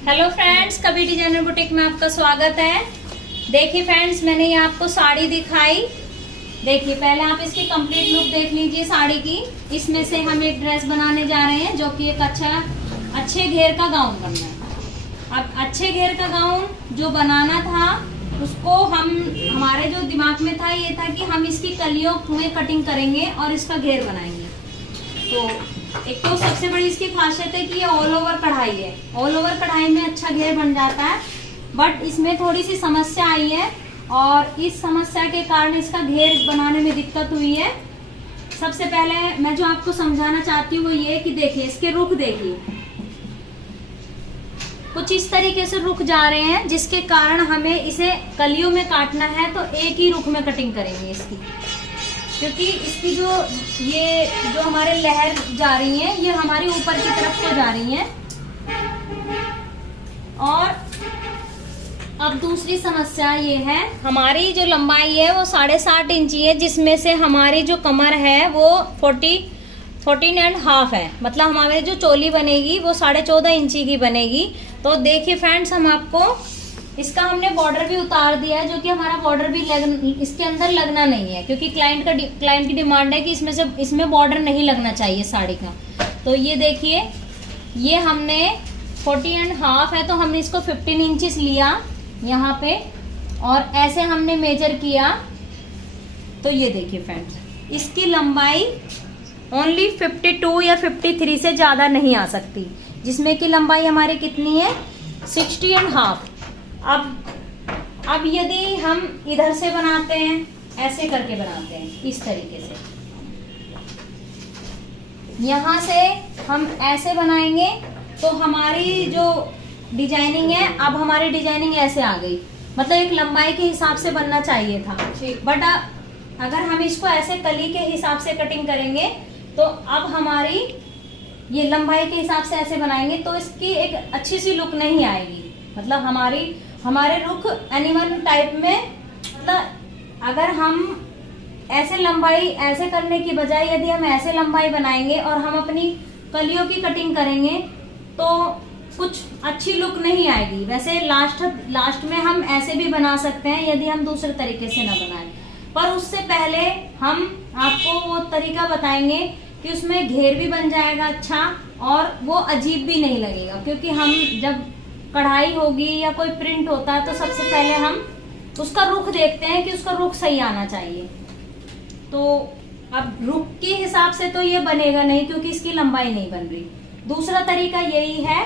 Hello friends, कभी designer boutique में आपका स्वागत है। देखिए फ्रेंड्स, मैंने ये आपको साड़ी दिखाई। देखिए पहले आप इसकी कंप्लीट लुक देख लीजिए साड़ी की। इसमें से हम एक ड्रेस बनाने जा रहे हैं जो कि एक अच्छे घेर का गाउन बनना है। अब अच्छे घेर का गाउन जो बनाना था उसको हमारे जो दिमाग में था ये था कि हम इसकी कलियों में कटिंग करेंगे और इसका घेर बनाएंगे। तो एक तो सबसे बड़ी इसकी खासियत है कि ये ऑल ओवर कढ़ाई है। ऑल ओवर कढ़ाई में अच्छा घेर बन जाता है, बट इसमें थोड़ी सी समस्या आई है और इस समस्या के कारण इसका घेर बनाने में दिक्कत हुई है। सबसे पहले मैं जो आपको समझाना चाहती हूँ वो ये कि देखिए इसके रुख देखिए, कुछ इस तरीके से रुख जा रहे हैं जिसके कारण हमें इसे कलियों में काटना है तो एक ही रुख में कटिंग करेंगे इसकी, क्योंकि इसकी जो हमारे लहर जा रही है ये हमारी ऊपर की तरफ को जा रही है। और अब दूसरी समस्या ये है, हमारी जो लंबाई है वो 7.5 इंची है, जिसमें से हमारी जो कमर है वो 14.5 है। मतलब हमारे जो चोली बनेगी वो 14.5 इंची की बनेगी। तो देखिए फ्रेंड्स, हम आपको इसका हमने बॉर्डर भी उतार दिया है, जो कि हमारा बॉर्डर भी इसके अंदर लगना नहीं है, क्योंकि क्लाइंट की डिमांड है कि इसमें बॉर्डर नहीं लगना चाहिए साड़ी का। तो ये देखिए, ये हमने 14.5 है तो हमने इसको 15 इंचेस लिया यहाँ पे और ऐसे हमने मेजर किया। तो ये देखिए फ्रेंड्स, इसकी लंबाई ओनली 52 या 53 से ज़्यादा नहीं आ सकती, जिसमें की लंबाई हमारी कितनी है 60.5। अब यदि हम इधर से बनाते हैं, ऐसे करके बनाते हैं इस तरीके से, यहाँ से हम ऐसे बनाएंगे तो हमारी जो डिजाइनिंग है, अब हमारी डिजाइनिंग ऐसे आ गई। मतलब एक लंबाई के हिसाब से बनना चाहिए था, बट अगर हम इसको ऐसे कली के हिसाब से कटिंग करेंगे तो अब हमारी ये लंबाई के हिसाब से ऐसे बनाएंगे तो इसकी एक अच्छी सी लुक नहीं आएगी। मतलब हमारे रुख एनिमल टाइप में, मतलब अगर हम ऐसे लंबाई ऐसे करने की बजाय यदि हम ऐसे लंबाई बनाएंगे और हम अपनी कलियों की कटिंग करेंगे तो कुछ अच्छी लुक नहीं आएगी। वैसे लास्ट में हम ऐसे भी बना सकते हैं यदि हम दूसरे तरीके से ना बनाएं, पर उससे पहले हम आपको वो तरीका बताएंगे कि उसमें घेर भी बन जाएगा अच्छा और वो अजीब भी नहीं लगेगा। क्योंकि हम जब कढ़ाई होगी या कोई प्रिंट होता है तो सबसे पहले हम उसका रुख देखते हैं कि उसका रुख सही आना चाहिए। तो अब रुख के हिसाब से तो ये बनेगा नहीं, क्योंकि इसकी लंबाई नहीं बन रही। दूसरा तरीका यही है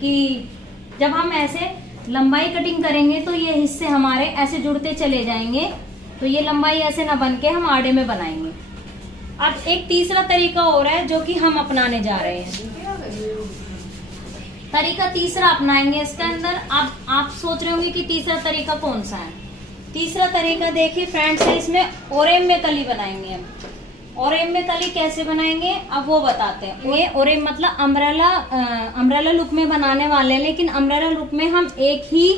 कि जब हम ऐसे लंबाई कटिंग करेंगे तो ये हिस्से हमारे ऐसे जुड़ते चले जाएंगे, तो ये लंबाई ऐसे ना बन के हम आड़े में बनाएंगे। अब एक तीसरा तरीका और है जो कि हम अपनाने जा रहे हैं। तरीका तीसरा अपनाएंगे इसके अंदर। अब आप सोच रहे होंगे कि तीसरा तरीका कौन सा है। तीसरा तरीका देखिए फ्रेंड्स, इसमें ओरेम में कली बनाएंगे। हम ओरेम में कली कैसे बनाएंगे अब वो बताते हैं। ये ओरेम मतलब अम्ब्रेला लुक में बनाने वाले हैं, लेकिन अम्ब्रेला लुक में हम एक ही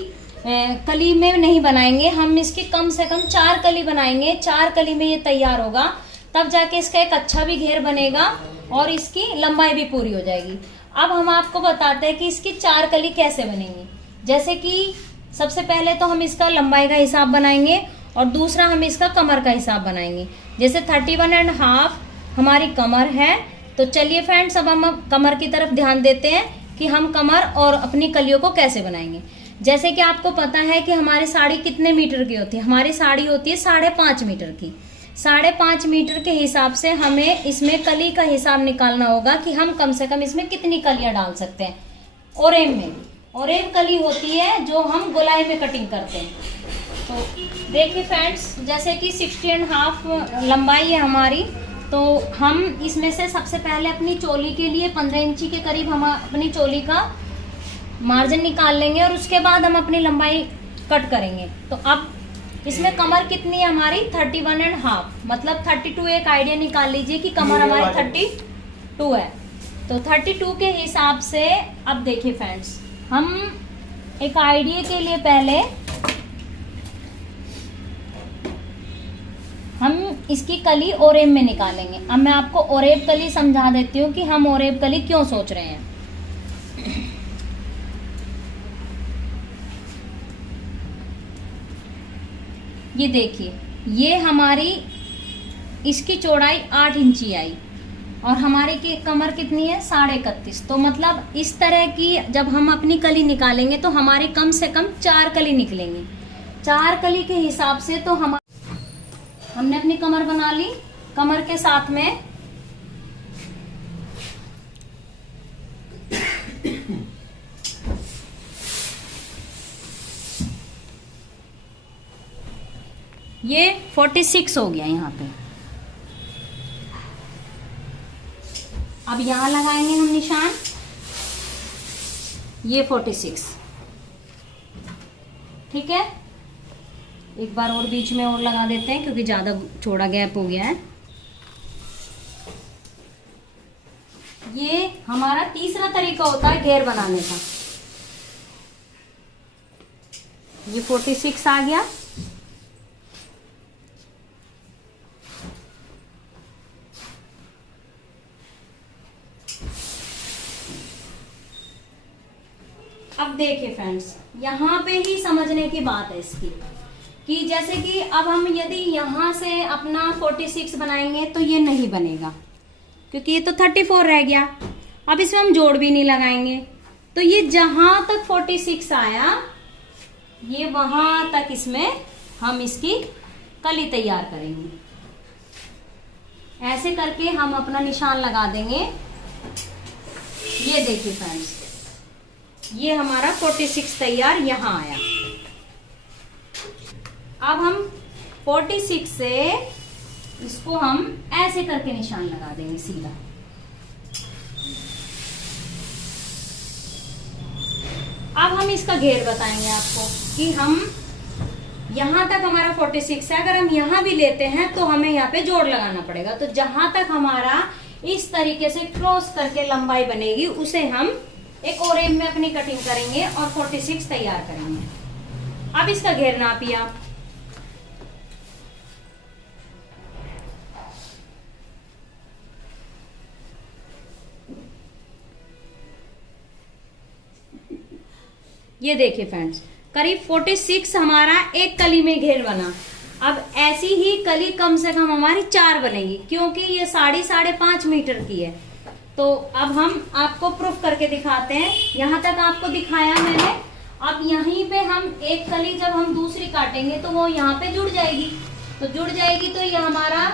कली में नहीं बनाएंगे, हम इसकी कम से कम 4 कली बनाएंगे। 4 कली में ये तैयार होगा, तब जाके इसका एक अच्छा भी घेर बनेगा और इसकी लंबाई भी पूरी हो जाएगी। अब हम आपको बताते हैं कि इसकी 4 कली कैसे बनेंगी। जैसे कि सबसे पहले तो हम इसका लंबाई का हिसाब बनाएंगे और दूसरा हम इसका कमर का हिसाब बनाएंगे। जैसे 31.5 हमारी कमर है, तो चलिए फ्रेंड्स अब हम कमर की तरफ ध्यान देते हैं कि हम कमर और अपनी कलियों को कैसे बनाएंगे। जैसे कि आपको पता है कि हमारी साड़ी कितने मीटर की होती है। हमारी साड़ी होती है 5.5 मीटर की। 5.5 मीटर के हिसाब से हमें इसमें कली का हिसाब निकालना होगा कि हम कम से कम इसमें कितनी कलियां डाल सकते हैं। ओरेम में ओरेम कली होती है जो हम गोलाई में कटिंग करते हैं। तो देखिए फ्रेंड्स, जैसे कि 60.5 लंबाई है हमारी, तो हम इसमें से सबसे पहले अपनी चोली के लिए 15 इंची के करीब हम अपनी चोली का मार्जिन निकाल लेंगे और उसके बाद हम अपनी लंबाई कट करेंगे। तो अब इसमें कमर कितनी है हमारी 31.5, मतलब 32। एक आइडिया निकाल लीजिए कि कमर हमारी 32 है। तो 32 के हिसाब से अब देखिए फ्रेंड्स, हम एक आइडिया के लिए पहले हम इसकी कली ओरेब में निकालेंगे। अब मैं आपको ओरेब कली समझा देती हूँ कि हम ओरेब कली क्यों सोच रहे हैं। ये देखिए, ये हमारी इसकी चौड़ाई 8 इंची आई और हमारी की कमर कितनी है 31.5। तो मतलब इस तरह की जब हम अपनी कली निकालेंगे तो हमारी कम से कम 4 कली निकलेंगी। 4 कली के हिसाब से तो हमने अपनी कमर बना ली। कमर के साथ में ये 46 हो गया यहाँ पे। अब यहां लगाएंगे हम निशान, ये 46। ठीक है, एक बार और बीच में और लगा देते हैं क्योंकि ज्यादा चौड़ा गैप हो गया है। ये हमारा तीसरा तरीका होता है घेर बनाने का। ये 46 आ गया। अब देखिए फ्रेंड्स, यहाँ पे ही समझने की बात है इसकी कि जैसे कि अब हम यदि यहाँ से अपना 46 बनाएंगे तो ये नहीं बनेगा क्योंकि ये तो 34 रह गया। अब इसमें हम जोड़ भी नहीं लगाएंगे तो ये जहां तक 46 आया ये वहां तक इसमें हम इसकी कली तैयार करेंगे। ऐसे करके हम अपना निशान लगा देंगे। ये देखिए फ्रेंड्स, ये हमारा 46 तैयार यहां आया। अब हम 46 से इसको हम ऐसे करके निशान लगा देंगे सीधा। अब हम इसका घेर बताएंगे आपको कि हम यहां तक हमारा 46 है, अगर हम यहां भी लेते हैं तो हमें यहाँ पे जोड़ लगाना पड़ेगा। तो जहां तक हमारा इस तरीके से क्रॉस करके लंबाई बनेगी उसे हम एक और एम में अपनी कटिंग करेंगे और 46 तैयार करेंगे। अब इसका घेर नापिए आप। ये देखिए फ्रेंड्स, करीब 46 हमारा एक कली में घेर बना। अब ऐसी ही कली कम से कम हमारी 4 बनेगी क्योंकि ये 5.5 मीटर की है। तो अब हम आपको प्रूफ करके दिखाते हैं। यहाँ तक आपको दिखाया मैंने। अब यहीं पे हम एक कली जब हम दूसरी काटेंगे तो वो यहाँ पे जुड़ जाएगी। तो जुड़ जाएगी तो ये हमारा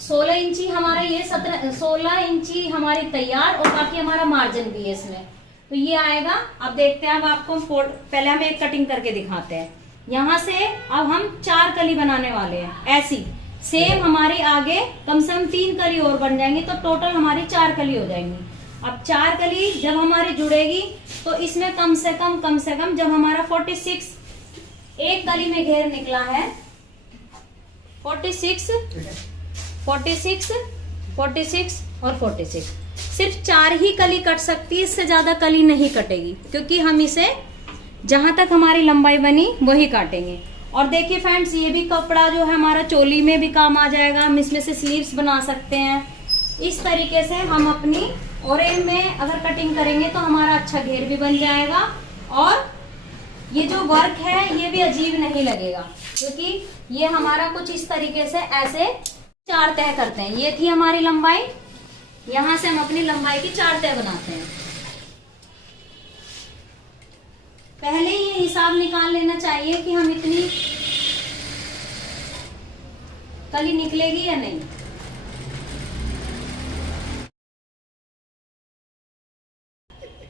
16 इंची हमारा ये 16 इंची हमारी तैयार और बाकी हमारा मार्जिन भी है इसमें। तो ये आएगा। अब देखते हैं, अब आपको पहले हम एक कटिंग करके दिखाते हैं। यहाँ से अब हम 4 कली बनाने वाले हैं। ऐसी सेम हमारी आगे कम से कम 3 कली और बन जाएंगी तो टोटल हमारी 4 कली हो जाएंगी। अब 4 कली जब हमारी जुड़ेगी तो इसमें कम से कम जब हमारा 46 एक कली में घेर निकला है 46 और 46, सिर्फ 4 ही कली कट सकती है, इससे ज्यादा कली नहीं कटेगी क्योंकि हम इसे जहां तक हमारी लंबाई बनी वही काटेंगे। और देखिए फ्रेंड्स, ये भी कपड़ा जो है हमारा चोली में भी काम आ जाएगा। हम इसमें से स्लीव्स बना सकते हैं। इस तरीके से हम अपनी ओरेम में अगर कटिंग करेंगे तो हमारा अच्छा घेर भी बन जाएगा और ये जो वर्क है ये भी अजीब नहीं लगेगा क्योंकि ये हमारा कुछ इस तरीके से ऐसे 4 तह करते हैं। ये थी हमारी लंबाई, यहां से हम अपनी लंबाई की 4 तह बनाते हैं। पहले ये हिसाब निकाल लेना चाहिए कि हम इतनी कली निकलेगी या नहीं।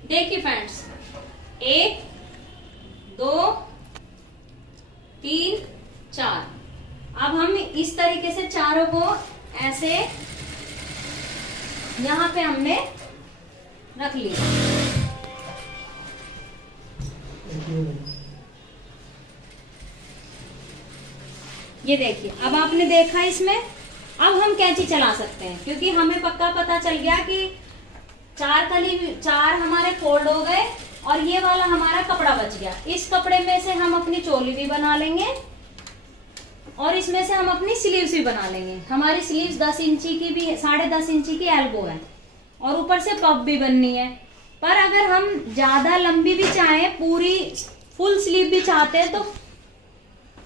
देखिए फ्रेंड्स, 1 2 3 4। अब हम इस तरीके से चारों को ऐसे यहां पे हमने रख लिया। ये देखिए, अब आपने देखा इसमें। अब हम कैंची चला सकते हैं क्योंकि हमें पक्का पता चल गया कि 4 हमारे फोल्ड हो गए और ये वाला हमारा कपड़ा बच गया। इस कपड़े में से हम अपनी चोली भी बना लेंगे और इसमें से हम अपनी स्लीव्स भी बना लेंगे। हमारी स्लीव्स 10 इंची की भी 10.5 इंची की एल्बो है और ऊपर से पफ भी बननी है। पर अगर हम ज्यादा लंबी भी चाहें, पूरी फुल स्लीव भी चाहते हैं तो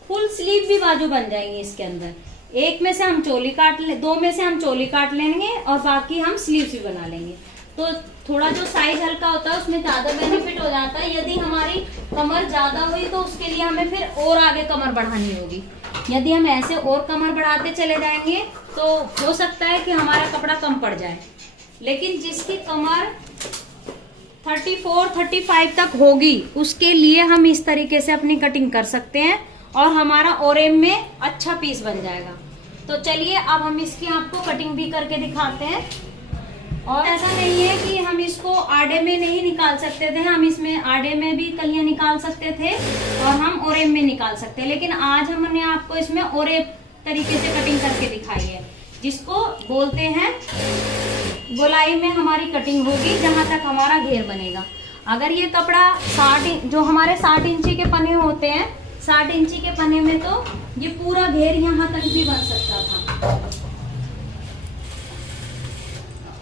फुल स्लीव भी बाजू बन जाएंगी इसके अंदर। एक में से हम चोली काट ले, दो में से हम चोली काट लेंगे और बाकी हम स्लीव भी बना लेंगे। तो थोड़ा जो साइज हल्का होता है उसमें ज्यादा बेनिफिट हो जाता है। यदि हमारी कमर ज्यादा हुई तो उसके लिए हमें फिर और आगे कमर बढ़ानी होगी। यदि हम ऐसे और कमर बढ़ाते चले जाएंगे तो हो सकता है कि हमारा कपड़ा कम पड़ जाए। लेकिन जिसकी कमर 34-35 तक होगी उसके लिए हम इस तरीके से अपनी कटिंग कर सकते हैं और हमारा ओरेम में अच्छा पीस बन जाएगा। तो चलिए अब हम इसकी आपको कटिंग भी करके दिखाते हैं। और ऐसा नहीं है कि हम इसको आड़े में नहीं निकाल सकते थे, हम इसमें आड़े में भी कलियां निकाल सकते थे और हम ओरेम में निकाल सकते हैं। लेकिन आज हमने आपको इसमें ओरेम तरीके से कटिंग करके दिखाई है, जिसको बोलते हैं गोलाई में हमारी कटिंग होगी जहां तक हमारा घेर बनेगा। अगर ये कपड़ा 60 जो हमारे 60 इंची के पन्ने होते हैं, 60 इंची के पन्ने में तो ये पूरा घेर यहाँ तक भी बन सकता था।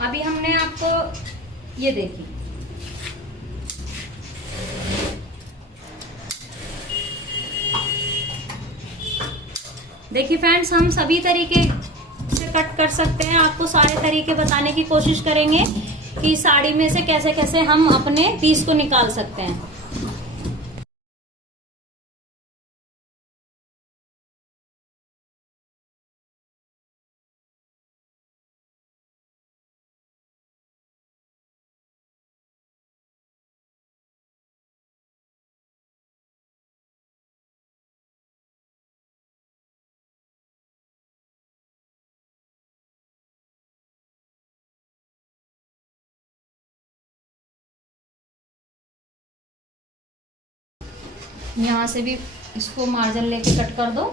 अभी हमने आपको ये देखिए, देखिए फ्रेंड्स, हम सभी तरीके से कट कर सकते हैं। आपको सारे तरीके बताने की कोशिश करेंगे कि साड़ी में से कैसे कैसे हम अपने पीस को निकाल सकते हैं। यहाँ से भी इसको मार्जिन लेके कट कर दो।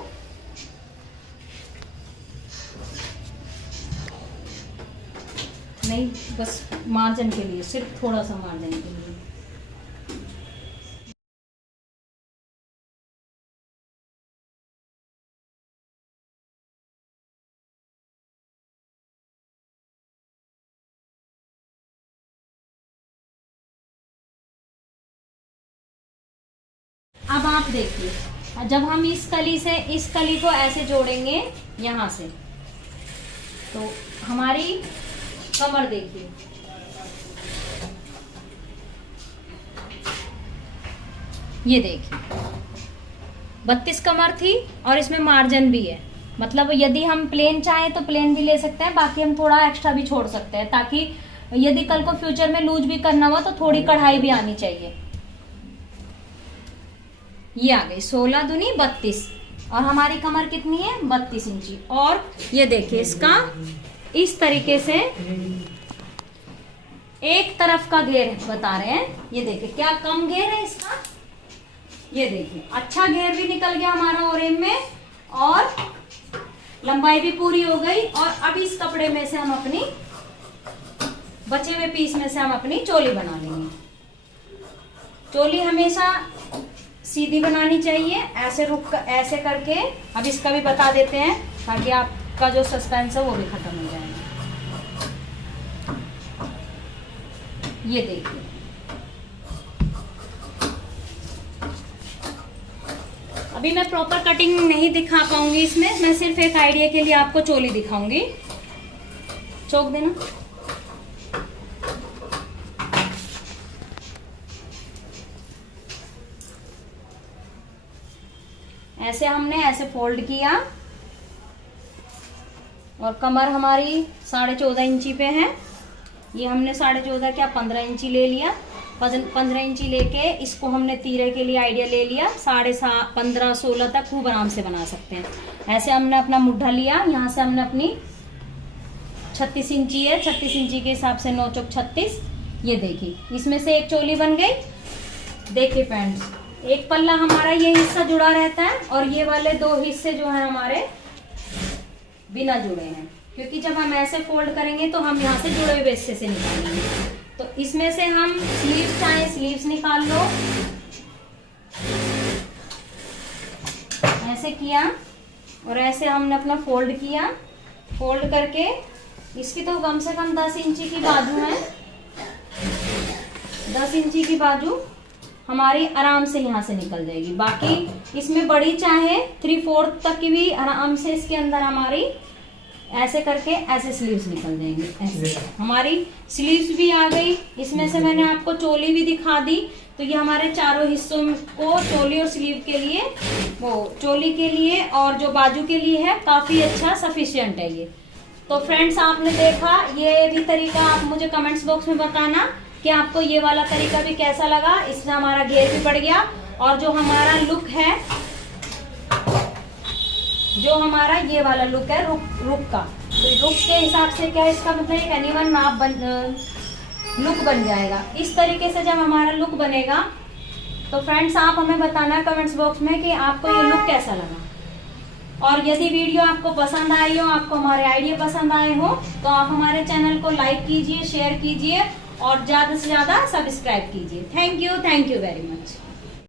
नहीं, बस मार्जिन के लिए, सिर्फ थोड़ा सा मार्जिन के लिए। अब आप देखिए, जब हम इस कली को ऐसे जोड़ेंगे यहाँ से, तो हमारी कमर देखिए, ये देखिए 32 कमर थी और इसमें मार्जिन भी है। मतलब यदि हम प्लेन चाहें तो प्लेन भी ले सकते हैं, बाकी हम थोड़ा एक्स्ट्रा भी छोड़ सकते हैं, ताकि यदि कल को फ्यूचर में लूज भी करना हुआ तो थोड़ी कढ़ाई भी आनी चाहिए। ये आ गई 16 दूनी 32 और हमारी कमर कितनी है 32 इंची। और ये देखिए, इसका इस तरीके से एक तरफ का घेर बता रहे हैं। ये देखिए क्या कम घेर है इसका, ये देखिए अच्छा घेर भी निकल गया हमारा ओरेम में और लंबाई भी पूरी हो गई। और अब इस कपड़े में से हम अपनी बचे हुए पीस में से हम अपनी चोली बना लेंगे। चोली हमेशा सीधी बनानी चाहिए, ऐसे ऐसे करके। अब इसका भी बता देते हैं ताकि आपका जो सस्पेंस है वो भी खत्म हो जाएगा। ये देखिए, अभी मैं प्रॉपर कटिंग नहीं दिखा पाऊंगी इसमें, मैं सिर्फ एक आइडिया के लिए आपको चोली दिखाऊंगी। चौक देना। ऐसे हमने ऐसे फोल्ड किया और कमर हमारी 14.5 इंची पे है। ये हमने 14.5 क्या 15 इंची ले लिया। 15 इंची लेके इसको हमने तीरे के लिए आइडिया ले लिया। 15.5-16 तक खूब आराम से बना सकते हैं। ऐसे हमने अपना मुड्ढा लिया, यहाँ से हमने अपनी 36 इंची है, 36 इंची के हिसाब से 9 चौक 36। ये देखिए, इसमें से एक चोली बन गई। देखिए फ्रेंड्स, एक पल्ला हमारा ये हिस्सा जुड़ा रहता है और ये वाले 2 हिस्से जो है हमारे बिना जुड़े हैं, क्योंकि जब हम ऐसे फोल्ड करेंगे तो हम यहाँ से जुड़े हुए हिस्से से निकालेंगे। तो इसमें से हम स्लीव्स चाहे स्लीव्स निकाल लो। ऐसे किया और ऐसे हमने अपना फोल्ड किया। फोल्ड करके इसकी तो कम से कम 10 इंची की बाजू है, 10 इंची की बाजू हमारी आराम से यहाँ से निकल जाएगी। बाकी इसमें बड़ी चाहे 3/4 तक की भी आराम से इसके अंदर हमारी ऐसे करके ऐसे स्लीव्स निकल जाएंगे। ऐसे हमारी स्लीव्स भी आ गई। इसमें से मैंने आपको चोली भी दिखा दी। तो ये हमारे चारों हिस्सों को चोली और स्लीव के लिए, वो चोली के लिए और जो बाजू के लिए है, काफी अच्छा सफिशिएंट है ये। तो फ्रेंड्स आपने देखा ये भी तरीका, आप मुझे कमेंट्स बॉक्स में बताना कि आपको ये वाला तरीका भी कैसा लगा। इससे हमारा घेर भी बढ़ गया और जो हमारा लुक है, जो हमारा ये वाला लुक है रुक का, तो रुक के हिसाब से क्या इसका मतलब एक एनिवन नाप लुक बन जाएगा। इस तरीके से जब हमारा लुक बनेगा तो फ्रेंड्स आप हमें बताना कमेंट्स बॉक्स में कि आपको ये लुक कैसा लगा। और यदि वीडियो आपको पसंद आई हो, आपको हमारे आइडिया पसंद आए हो, तो आप हमारे चैनल को लाइक कीजिए, शेयर कीजिए और ज़्यादा से ज़्यादा सब्सक्राइब कीजिए। Thank you very much.